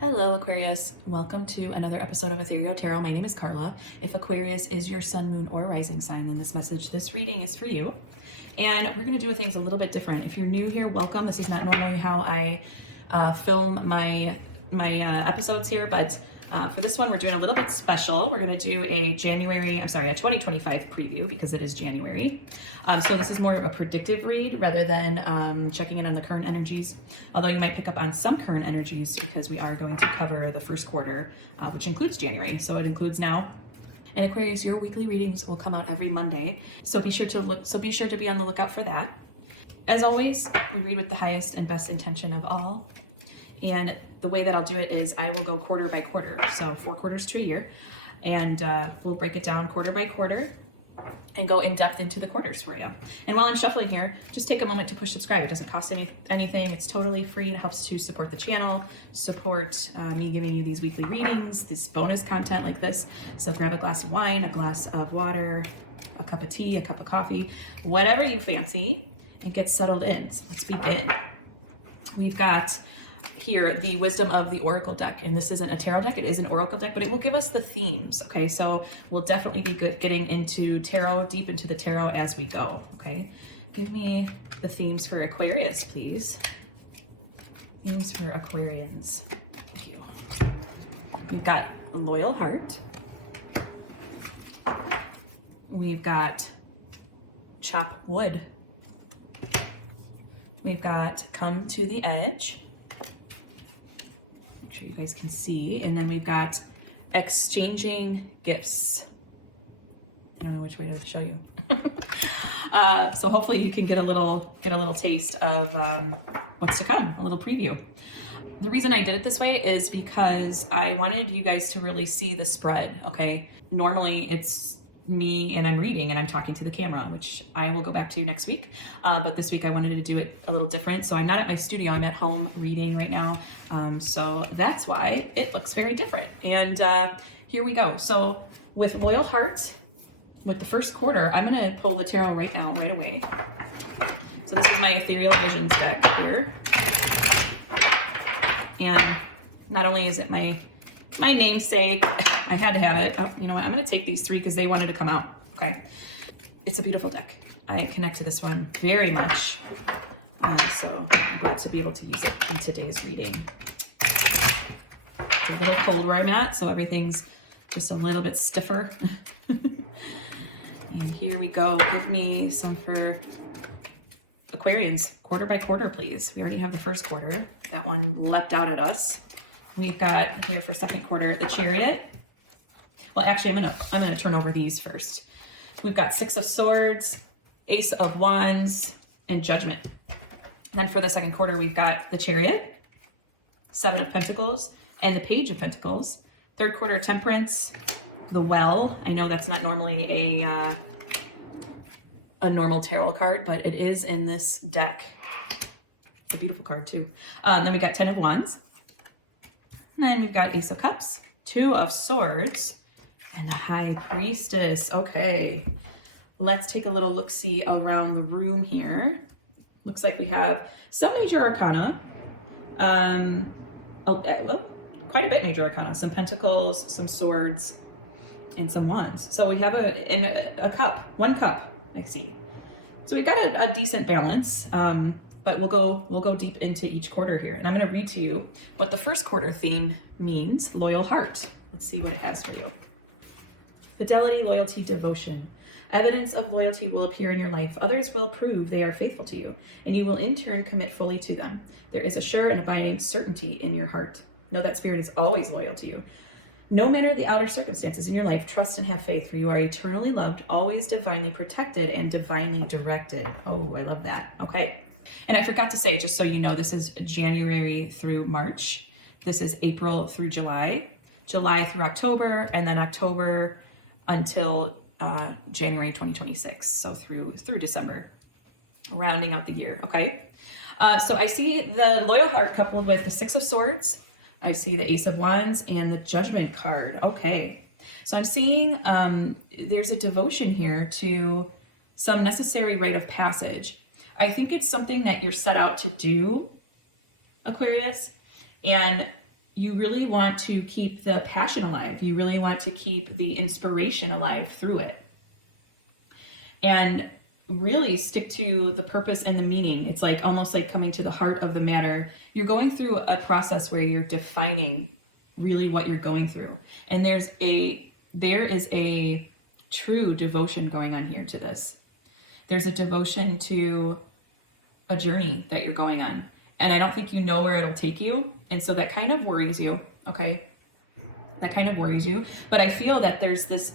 Hello, Aquarius. Welcome to another episode of Ethereal Tarot. My name is Carla. If Aquarius is your sun, moon, or rising sign, then this reading is for you. And we're going to do things a little bit different. If you're new here, welcome. This is not normally how I film my episodes here, but for this one, we're doing a little bit special. We're going to do a 2025 preview because it is January. So this is more of a predictive read rather than checking in on the current energies. Although you might pick up on some current energies because we are going to cover the first quarter, which includes January. So it includes now. And Aquarius, your weekly readings will come out every Monday. So be sure to be on the lookout for that. As always, we read with the highest and best intention of all. And the way that I'll do it is I will go quarter by quarter, so 4 quarters to a year, and we'll break it down quarter by quarter and go in depth into the quarters for you. And while I'm shuffling here, just take a moment to push subscribe. It doesn't cost anything. It's totally free. It helps to support the channel, support me giving you these weekly readings, this bonus content like this. So grab a glass of wine, a glass of water, a cup of tea, a cup of coffee, whatever you fancy, and get settled in. So let's begin. We've got here the wisdom of the oracle deck, and this isn't a tarot deck, it is an oracle deck, but it will give us the themes. Okay, so we'll definitely be getting into tarot, deep into the tarot as we go. Okay, give me the themes for Aquarius, please. Themes for Aquarians. Thank you. We've got loyal heart. We've got chop wood. We've got come to the edge. Sure you guys can see, and then we've got exchanging gifts. I don't know which way to show you. So hopefully you can get a little taste of what's to come, a little preview. The reason I did it this way is because I wanted you guys to really see the spread. Okay, normally it's me and I'm reading and I'm talking to the camera, which I will go back to next week. But this week I wanted to do it a little different. So I'm not at my studio, I'm at home reading right now. So that's why it looks very different. And here we go. So with Loyal Heart, with the first quarter, I'm gonna pull the tarot right now, right away. So this is my Ethereal Visions deck here. And not only is it my namesake, I had to have it. Oh, you know what? I'm going to take these 3 because they wanted to come out. Okay. It's a beautiful deck. I connect to this one very much. So I'm glad to be able to use it in today's reading. It's a little cold where I'm at, so everything's just a little bit stiffer. And here we go. Give me some for Aquarians. Quarter by quarter, please. We already have the first quarter. That one leapt out at us. We've got here for second quarter the Chariot. Well, actually, I'm gonna turn over these first. We've got 6 of Swords, Ace of Wands, and Judgment. And then for the second quarter, we've got the Chariot, 7 of Pentacles, and the Page of Pentacles. Third quarter, Temperance, the Well. I know that's not normally a normal tarot card, but it is in this deck. It's a beautiful card too. Then we got 10 of Wands. And then we've got Ace of Cups, 2 of Swords, and the High Priestess. Okay, let's take a little look-see around the room here. Looks like we have some major arcana. Well, quite a bit major arcana. Some pentacles, some swords, and some wands. So we have a cup, 1 cup, I see. So we've got a decent balance. But we'll go deep into each quarter here. And I'm going to read to you what the first quarter theme means, Loyal Heart. Let's see what it has for you. Fidelity, loyalty, devotion. Evidence of loyalty will appear in your life. Others will prove they are faithful to you, and you will in turn commit fully to them. There is a sure and abiding certainty in your heart. Know that spirit is always loyal to you. No matter the outer circumstances in your life, trust and have faith, for you are eternally loved, always divinely protected, and divinely directed. Oh, I love that. Okay. And I forgot to say, just so you know, this is January through March. This is April through July, July through October, and then October until January 2026. So through December, rounding out the year. Okay. So I see the Loyal Heart coupled with the 6 of Swords. I see the Ace of Wands and the Judgment card. Okay. So I'm seeing there's a devotion here to some necessary rite of passage. I think it's something that you're set out to do, Aquarius, and you really want to keep the passion alive. You really want to keep the inspiration alive through it. And really stick to the purpose and the meaning. It's like almost like coming to the heart of the matter. You're going through a process where you're defining really what you're going through. And there is a true devotion going on here to this. There's a devotion to a journey that you're going on. And I don't think you know where it'll take you. And so that kind of worries you, okay? That kind of worries you. But I feel that there's this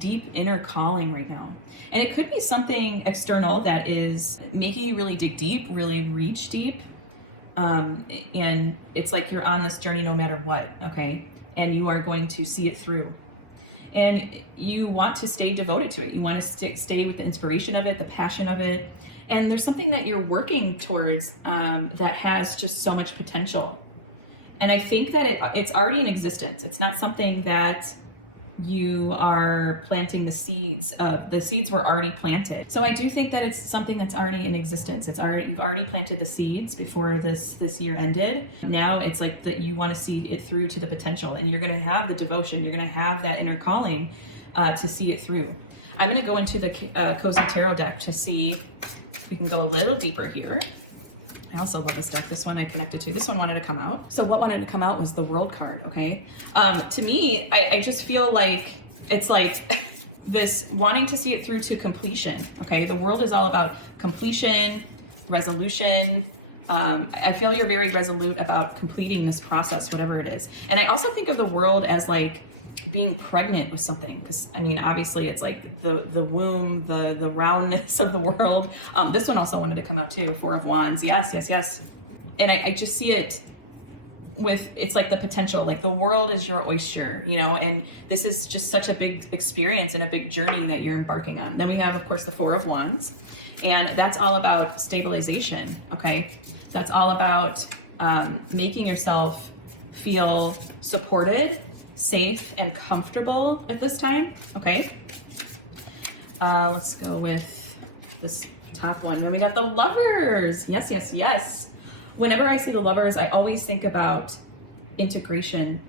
deep inner calling right now. And it could be something external that is making you really dig deep, really reach deep. And it's like you're on this journey no matter what, okay? And you are going to see it through. And you want to stay devoted to it. You want to stay with the inspiration of it, the passion of it. And there's something that you're working towards that has just so much potential. And I think that it's already in existence. It's not something that you are planting the seeds of. The seeds were already planted. So I do think that it's something that's already in existence. You've already planted the seeds before this year ended. Now it's like that you want to see it through to the potential, and you're going to have the devotion. You're going to have that inner calling to see it through. I'm going to go into the Cozy Tarot deck to see if we can go a little deeper here. I also love this deck. This one I connected to. This one wanted to come out. So what wanted to come out was the World card, okay? To me, I just feel like it's like this wanting to see it through to completion, okay? The World is all about completion, resolution. I feel you're very resolute about completing this process, whatever it is. And I also think of the World as like being pregnant with something, because I mean, obviously it's like the womb, the roundness of the world. This one also wanted to come out too. Four of Wands. Yes. And I just see it with, it's like the potential, like the world is your oyster, you know, and this is just such a big experience and a big journey that you're embarking on. Then we have, of course, the Four of Wands, and that's all about stabilization, okay? That's all about making yourself feel supported, safe, and comfortable at this time, okay? Let's go with this top one. Then we got the Lovers. Yes. Whenever I see the Lovers, I always think about integration,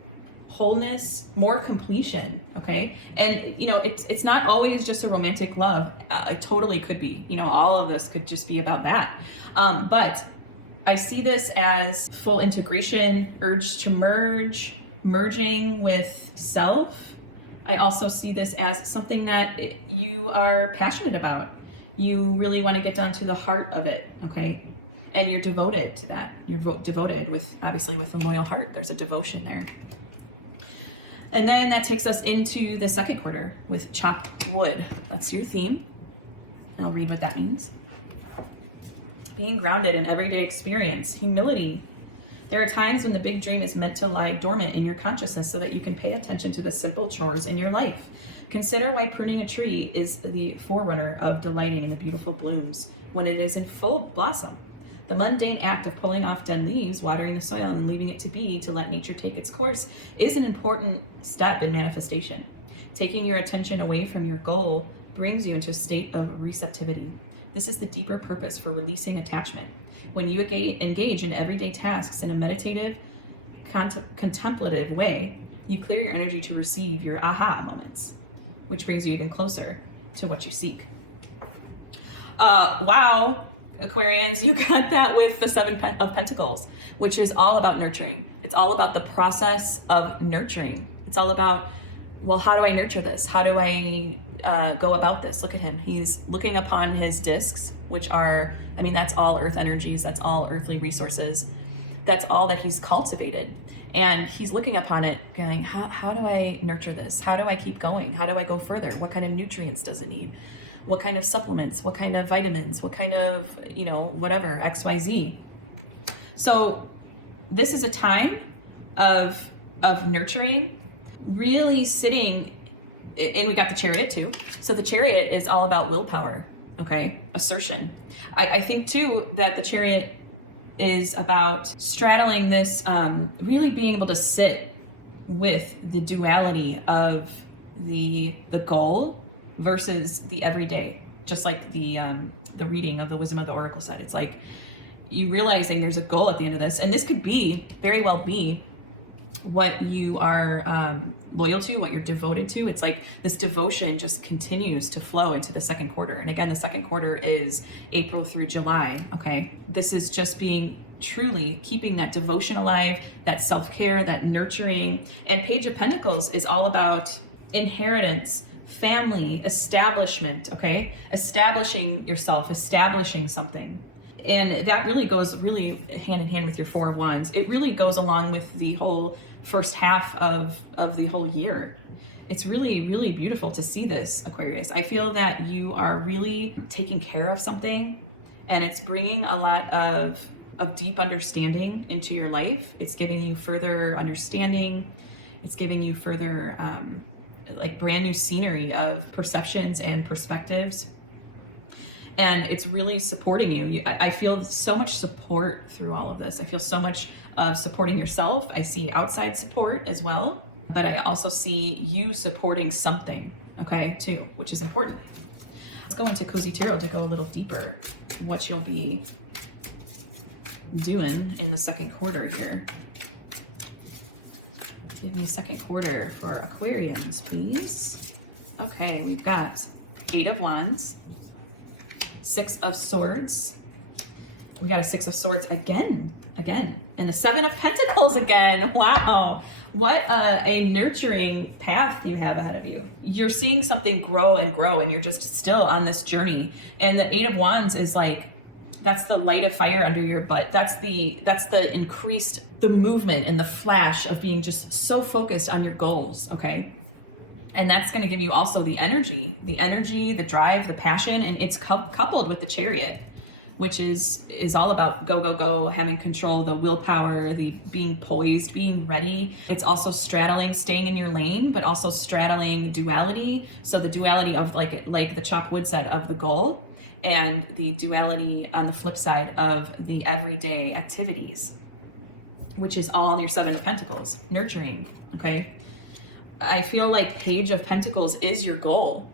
wholeness, more completion, okay? And, you know, it's not always just a romantic love. It totally could be. You know, all of this could just be about that. But I see this as full integration, urge to merging with self. I also see this as something that you are passionate about. You really want to get down to the heart of it, okay? And you're devoted to that. You're devoted with, obviously, with a loyal heart. There's a devotion there. And then that takes us into the second quarter with chopped wood. That's your theme. And I'll read what that means. Being grounded in everyday experience, humility. There are times when the big dream is meant to lie dormant in your consciousness so that you can pay attention to the simple chores in your life. Consider why pruning a tree is the forerunner of delighting in the beautiful blooms when it is in full blossom. The mundane act of pulling off dead leaves, watering the soil, and leaving it to be to let nature take its course is an important step in manifestation. Taking your attention away from your goal brings you into a state of receptivity. This is the deeper purpose for releasing attachment. When you engage in everyday tasks in a meditative, contemplative way, you clear your energy to receive your aha moments, which brings you even closer to what you seek. Wow, Aquarians, you got that with the Seven of Pentacles, which is all about nurturing. It's all about the process of nurturing. It's all about, well, how do I nurture this? How do I go about this? Look at him. He's looking upon his discs, which are, I mean, that's all earth energies. That's all earthly resources. That's all that he's cultivated. And he's looking upon it going, how do I nurture this? How do I keep going? How do I go further? What kind of nutrients does it need? What kind of supplements? What kind of vitamins? What kind of, you know, whatever, XYZ. So this is a time of nurturing, really sitting, and we got the Chariot too. So the Chariot is all about willpower, okay? Assertion. I think too that the Chariot is about straddling this, really being able to sit with the duality of the goal versus the everyday. Just like the reading of the Wisdom of the Oracle said, it's like you realizing there's a goal at the end of this, and this could be very well be what you are loyal to, what you're devoted to. It's like this devotion just continues to flow into the second quarter. And again, the second quarter is April through July. Okay. This is just being truly keeping that devotion alive, that self-care, that nurturing. And Page of Pentacles is all about inheritance, family, establishment. Okay. Establishing yourself, establishing something. And that really goes really hand in hand with your Four of Wands. It really goes along with the whole first half of the whole year. It's really, really beautiful to see this, Aquarius. I feel that you are really taking care of something, and it's bringing a lot of deep understanding into your life. It's giving you further understanding. It's giving you further like brand new scenery of perceptions and perspectives. And it's really supporting you. I feel so much support through all of this. I feel so much supporting yourself. I see outside support as well, but I also see you supporting something, okay, too, which is important. Let's go into Cozy Tarot to go a little deeper. What you'll be doing in the second quarter here. Give me second quarter for Aquarians, please. Okay, we've got Eight of Wands, Six of Swords. We got a Six of Swords again, and a Seven of Pentacles again. Wow. What a nurturing path you have ahead of you. You're seeing something grow and grow, and you're just still on this journey. And the Eight of Wands is like, that's the light of fire under your butt. That's the increased, the movement and the flash of being just so focused on your goals, okay? And that's going to give you also the energy, the drive, the passion, and it's coupled with the Chariot, which is all about go, go, go, having control, the willpower, the being poised, being ready. It's also straddling, staying in your lane, but also straddling duality. So the duality of like the Chop Wood said, of the goal, and the duality on the flip side of the everyday activities, which is all in your Seven of Pentacles, nurturing, okay? I feel like Page of Pentacles is your goal,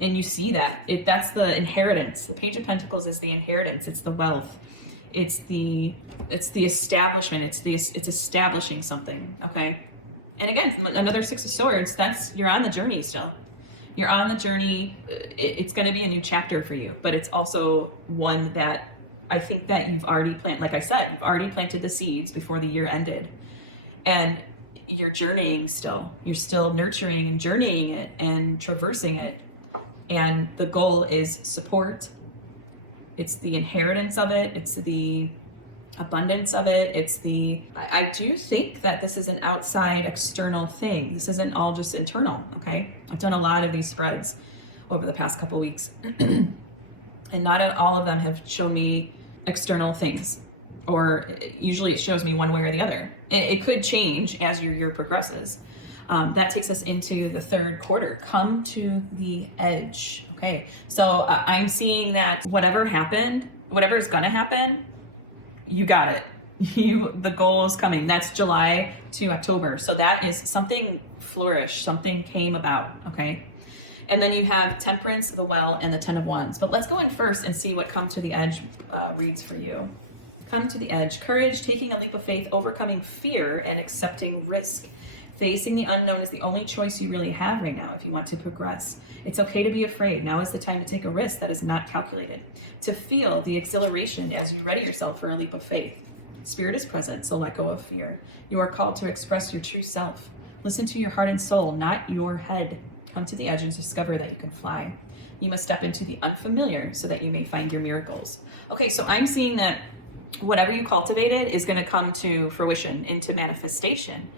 and you see that. That's the inheritance. The Page of Pentacles is the inheritance. It's the wealth. It's the establishment. It's establishing something, okay? And again, another Six of Swords, you're on the journey still. You're on the journey. It's going to be a new chapter for you, but it's also one that I think that you've already planted. Like I said, you've already planted the seeds before the year ended, and you're journeying still. You're still nurturing and journeying it and traversing it. And the goal is support. It's the inheritance of it. It's the abundance of it. I do think that this is an outside external thing. This isn't all just internal, okay? I've done a lot of these spreads over the past couple weeks, and not all of them have shown me external things, or usually it shows me one way or the other. It could change as your year progresses. That takes us into the third quarter. Come to the edge, okay? So I'm seeing that whatever is gonna happen, you got it. The goal is coming. That's July to October. So that is something flourished, something came about, okay? And then you have Temperance, the Well, and the Ten of Wands. But let's go in first and see what Come to the Edge reads for you. Come to the Edge. Courage, taking a leap of faith, overcoming fear, and accepting risk. Facing the unknown is the only choice you really have right now if you want to progress. It's okay to be afraid. Now is the time to take a risk that is not calculated. To feel the exhilaration as you ready yourself for a leap of faith. Spirit is present, so let go of fear. You are called to express your true self. Listen to your heart and soul, not your head. Come to the edge and discover that you can fly. You must step into the unfamiliar so that you may find your miracles. Okay, so I'm seeing that whatever you cultivated is going to come to fruition, into manifestation.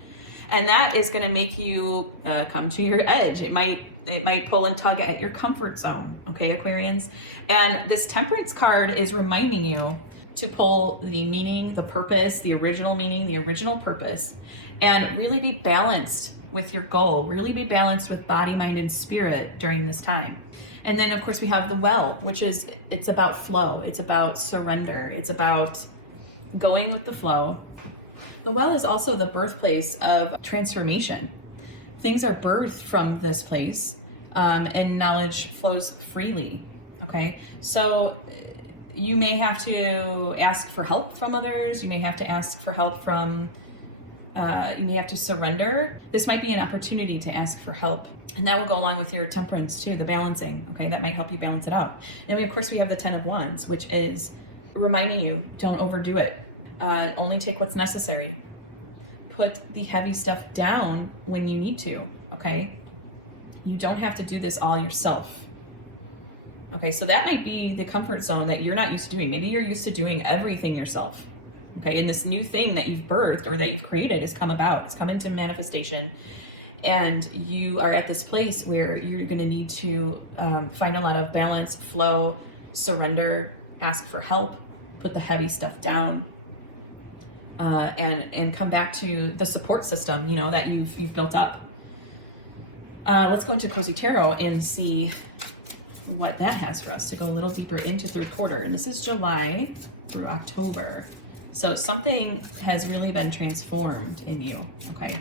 And that is going to make you come to your edge. It might pull and tug at your comfort zone, okay, Aquarians? And this Temperance card is reminding you to pull the meaning, the purpose, the original meaning, the original purpose, and really be balanced with your goal. Really be balanced with body, mind, and spirit during this time. And then, of course, we have the Well, which is, it's about flow. It's about surrender. It's about going with the flow. The Well is also the birthplace of transformation. Things are birthed from this place, and knowledge flows freely, okay? So you may have to ask for help from others. You may have to ask for help from, you may have to surrender. This might be an opportunity to ask for help. And that will go along with your temperance too, the balancing, okay? That might help you balance it out. And of course we have the 10 of Wands, which is reminding you, don't overdo it. Only take what's necessary. Put the heavy stuff down when you need to, okay? You don't have to do this all yourself. Okay, so that might be the comfort zone that you're not used to doing. Maybe you're used to doing everything yourself. Okay, and this new thing that you've birthed or that you've created has come about. It's come into manifestation. And you are at this place where you're going to need to find a lot of balance, flow, surrender, ask for help, put the heavy stuff down, and come back to the support system, you know, that you've built up. Let's go into Cozy Tarot and see what that has for us to go a little deeper into third quarter. And this is July through October. So something has really been transformed in you, okay?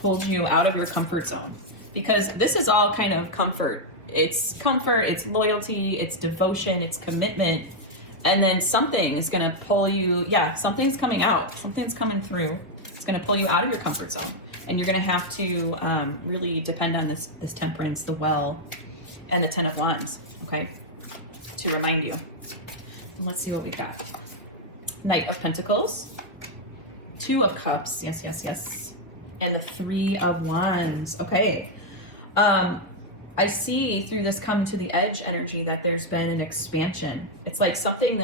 Pulled you out of your comfort zone, because this is all kind of comfort. It's comfort, it's loyalty, it's devotion, it's commitment. And then something is going to pull you, something's coming out, something's coming through. It's going to pull you out of your comfort zone. And you're going to have to really depend on this temperance, the well, and the 10 of Wands, okay, to remind you. Let's see what we got. Knight of Pentacles, 2 of Cups, yes, and the 3 of Wands, okay. I see through this come to the edge energy that there's been an expansion. It's like something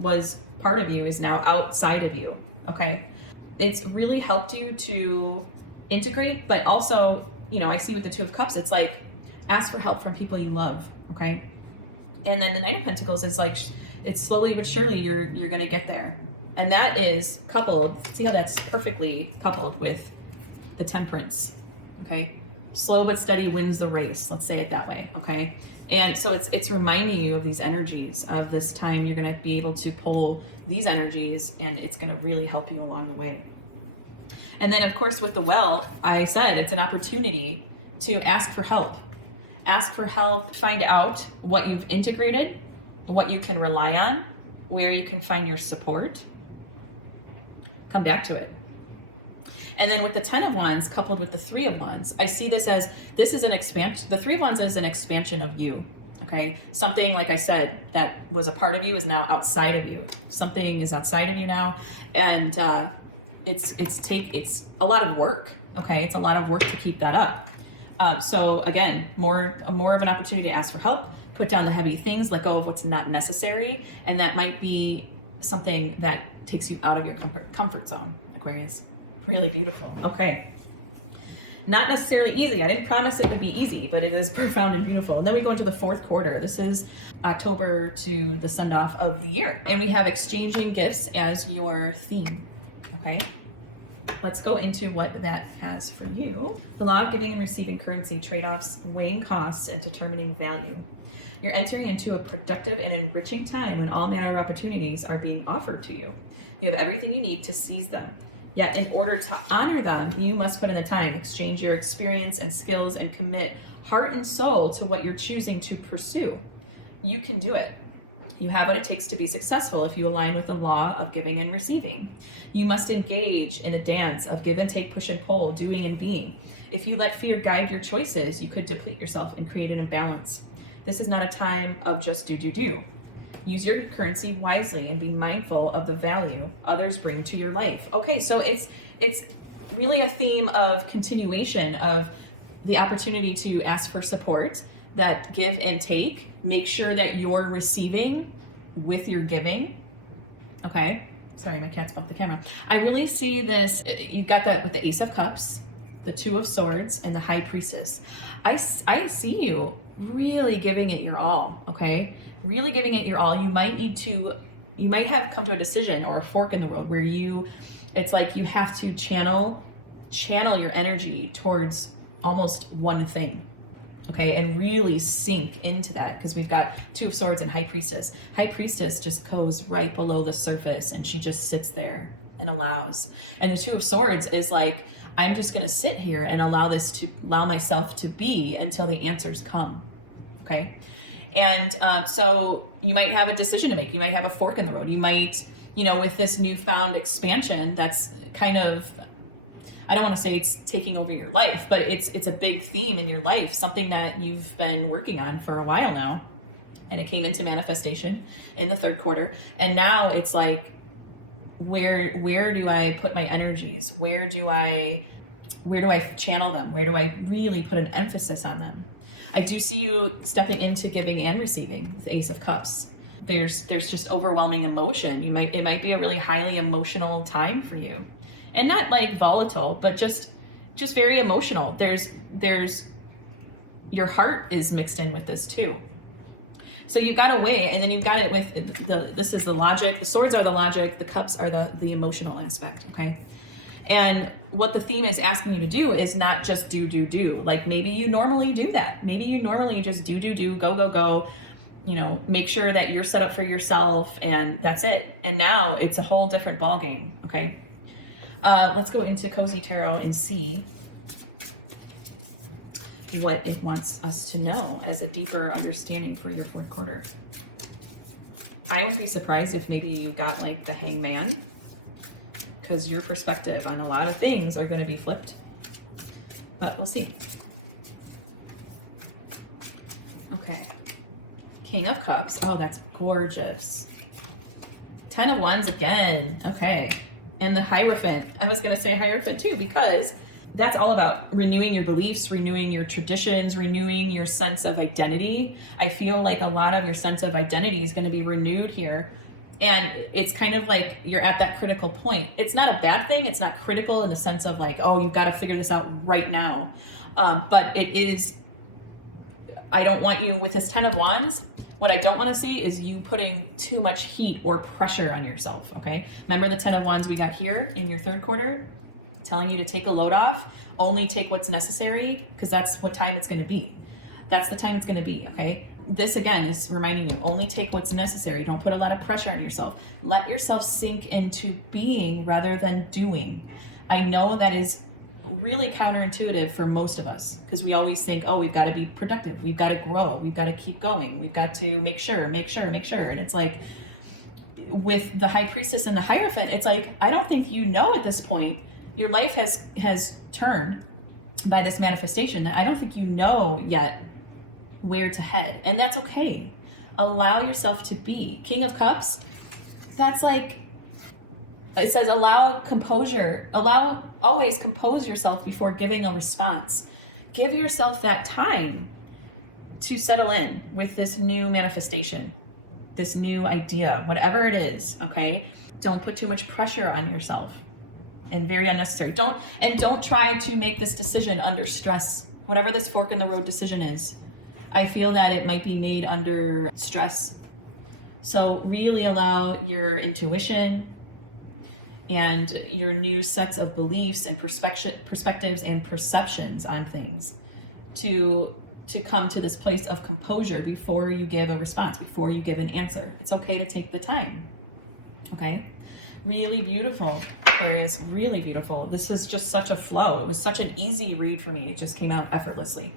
was part of you is now outside of you, okay. It's really helped you to integrate, but also, you know, I see with the 2 of Cups, it's like ask for help from people you love, okay? And then the Knight of Pentacles is like, it's slowly but surely you're going to get there. And that is coupled, see how that's perfectly coupled with the temperance, okay? Slow but steady wins the race, let's say it that way, okay? And so it's reminding you of these energies of this time. You're going to be able to pull these energies, and it's going to really help you along the way. And then, of course, with the well, I said it's an opportunity to ask for help. Ask for help, find out what you've integrated, what you can rely on, where you can find your support. Come back to it. And then with the 10 of Wands coupled with the 3 of Wands, I see this as, this is an expansion. The 3 of Wands is an expansion of you, okay? Something, like I said, that was a part of you is now outside of you. Something is outside of you now. And it's a lot of work, okay? It's a lot of work to keep that up. So again, more of an opportunity to ask for help, put down the heavy things, let go of what's not necessary. And that might be something that takes you out of your comfort zone, Aquarius. Really beautiful. Okay. Not necessarily easy. I didn't promise it would be easy, but it is profound and beautiful. And then we go into the 4th quarter. This is October to the send off of the year. And we have exchanging gifts as your theme. Okay. Let's go into what that has for you. The law of giving and receiving currency, trade-offs, weighing costs, and determining value. You're entering into a productive and enriching time when all manner of opportunities are being offered to you. You have everything you need to seize them. Yet in order to honor them, you must put in the time, exchange your experience and skills, and commit heart and soul to what you're choosing to pursue. You can do it. You have what it takes to be successful if you align with the law of giving and receiving. You must engage in a dance of give and take, push and pull, doing and being. If you let fear guide your choices, you could deplete yourself and create an imbalance. This is not a time of just do. Use your currency wisely and be mindful of the value others bring to your life. Okay, so it's really a theme of continuation of the opportunity to ask for support, that give and take. Make sure that you're receiving with your giving. Okay. Sorry, my cat's bumped the camera. I really see this. You got that with the Ace of Cups, the 2 of Swords, and the High Priestess. I see you really giving it your all. Okay. Really giving it your all. You might have come to a decision or a fork in the road where it's like you have to channel your energy towards almost one thing. Okay, and really sink into that, because we've got 2 of Swords and High Priestess. High Priestess just goes right below the surface and she just sits there and allows. And the 2 of Swords is like, I'm just going to sit here and allow myself to be until the answers come. Okay, And so you might have a decision to make. You might have a fork in the road. You might, you know, with this newfound expansion, that's kind of, I don't want to say it's taking over your life, but it's a big theme in your life, something that you've been working on for a while now. And it came into manifestation in the third quarter. And now it's like, where do I put my energies? Where do I channel them? Where do I really put an emphasis on them? I do see you stepping into giving and receiving with the Ace of Cups. There's just overwhelming emotion. It might be a really highly emotional time for you, and not like volatile, but just very emotional. There's your heart is mixed in with this too. So you've got to weigh, and then you've got it with this is the logic. The swords are the logic. The cups are the emotional aspect. Okay. And what the theme is asking you to do is not just do. Like maybe you normally do that. Maybe you normally just do, go. You know, make sure that you're set up for yourself and that's it. And now it's a whole different ballgame. Okay. Let's go into Cozy Tarot and see what it wants us to know as a deeper understanding for your fourth quarter. I wouldn't be surprised if maybe you got like the Hangman, because your perspective on a lot of things are going to be flipped, but we'll see. Okay. King of Cups. Oh, that's gorgeous. 10 of Wands again. Okay. And the Hierophant. I was going to say Hierophant too, because that's all about renewing your beliefs, renewing your traditions, renewing your sense of identity. I feel like a lot of your sense of identity is going to be renewed here. And it's kind of like you're at that critical point. It's not a bad thing. It's not critical in the sense of like, oh, you've got to figure this out right now. But it is, I don't want you, with this 10 of Wands, what I don't want to see is you putting too much heat or pressure on yourself, okay? Remember the 10 of Wands we got here in your third quarter? Telling you to take a load off, only take what's necessary, because that's what time it's going to be. That's the time it's going to be, okay? This again is reminding you, only take what's necessary. Don't put a lot of pressure on yourself. Let yourself sink into being rather than doing. I know that is really counterintuitive for most of us, because we always think, oh, we've got to be productive. We've got to grow. We've got to keep going. We've got to make sure. And it's like with the High Priestess and the Hierophant, it's like, I don't think you know at this point, your life has turned by this manifestation. I don't think you know yet where to head, and that's okay. Allow yourself to be. King of Cups, that's like, it says allow composure, always compose yourself before giving a response. Give yourself that time to settle in with this new manifestation, this new idea, whatever it is, okay? Don't put too much pressure on yourself, and very unnecessary. Don't try to make this decision under stress, whatever this fork in the road decision is. I feel that it might be made under stress. So really allow your intuition and your new sets of beliefs and perspectives and perceptions on things to come to this place of composure before you give a response, before you give an answer. It's okay to take the time, okay? Really beautiful, Aquarius, really beautiful. This is just such a flow. It was such an easy read for me. It just came out effortlessly.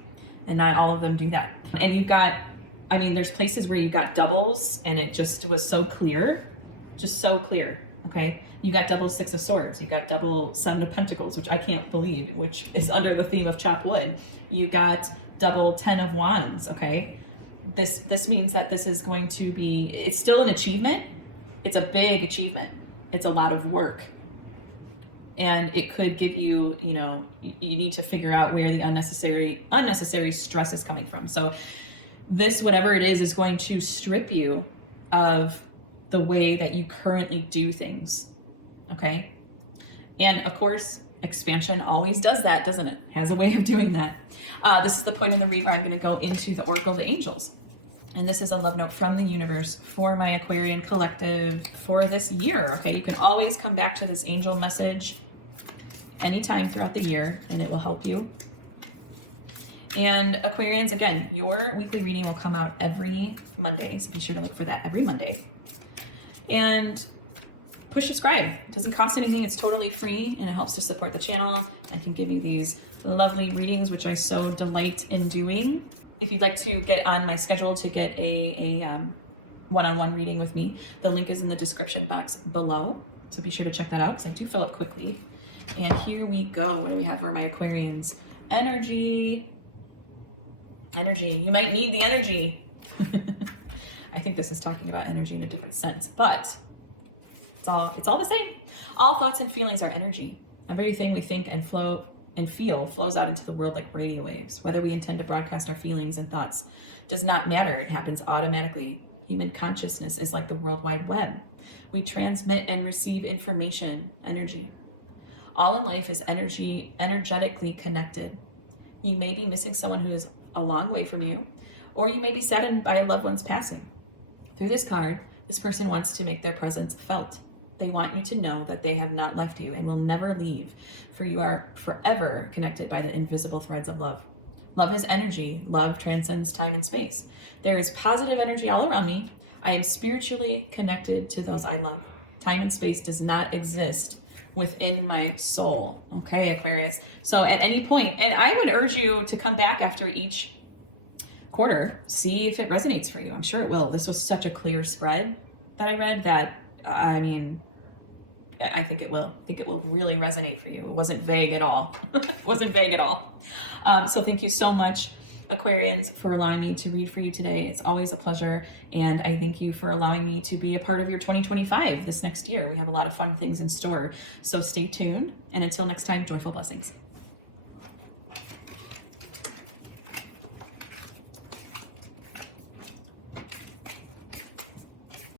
And not all of them do that. And you've got, I mean, there's places where you got doubles and it just was so clear, okay? You got double 6 of Swords. You got double 7 of Pentacles, which I can't believe, which is under the theme of chop wood. You got double 10 of Wands, okay? This means that this is going to be, it's still an achievement. It's a big achievement. It's a lot of work. And it could give you, you know, you need to figure out where the unnecessary stress is coming from. So this, whatever it is going to strip you of the way that you currently do things, okay? And of course, expansion always does that, doesn't it? Has a way of doing that. This is the point in the read where I'm going to go into the Oracle of the Angels. And this is a love note from the universe for my Aquarian collective for this year, okay? You can always come back to this angel message anytime throughout the year, and it will help you. And Aquarians, again, your weekly reading will come out every Monday, so be sure to look for that every Monday. And push subscribe. It doesn't cost anything. It's totally free, and it helps to support the channel. I can give you these lovely readings, which I so delight in doing. if you'd like to get on my schedule to get a one-on-one reading with me, the link is in the description box below. So be sure to check that out because I do fill up quickly. And here we go. What do we have for my Aquarians? Energy. Energy. You might need the energy. I think this is talking about energy in a different sense, but it's all the same. All thoughts and feelings are energy. Everything we think and feel flows out into the world like radio waves. Whether we intend to broadcast our feelings and thoughts does not matter. It happens automatically. Human consciousness is like the World Wide Web. We transmit and receive information, energy. All in life is energetically connected. You may be missing someone who is a long way from you, or you may be saddened by a loved one's passing. Through this card, this person wants to make their presence felt. They want you to know that they have not left you and will never leave, for you are forever connected by the invisible threads of love. Love has energy. Love transcends time and space. There is positive energy all around me. I am spiritually connected to those I love. Time and space does not exist within my soul. Okay, Aquarius. So at any point, and I would urge you to come back after each quarter, see if it resonates for you. I'm sure it will. This was such a clear spread that I read that, I mean, I think it will. I think it will really resonate for you. It wasn't vague at all. It wasn't vague at all. So thank you so much, Aquarians, for allowing me to read for you today. It's always a pleasure. And I thank you for allowing me to be a part of your 2025 this next year. We have a lot of fun things in store. So stay tuned. And until next time, joyful blessings.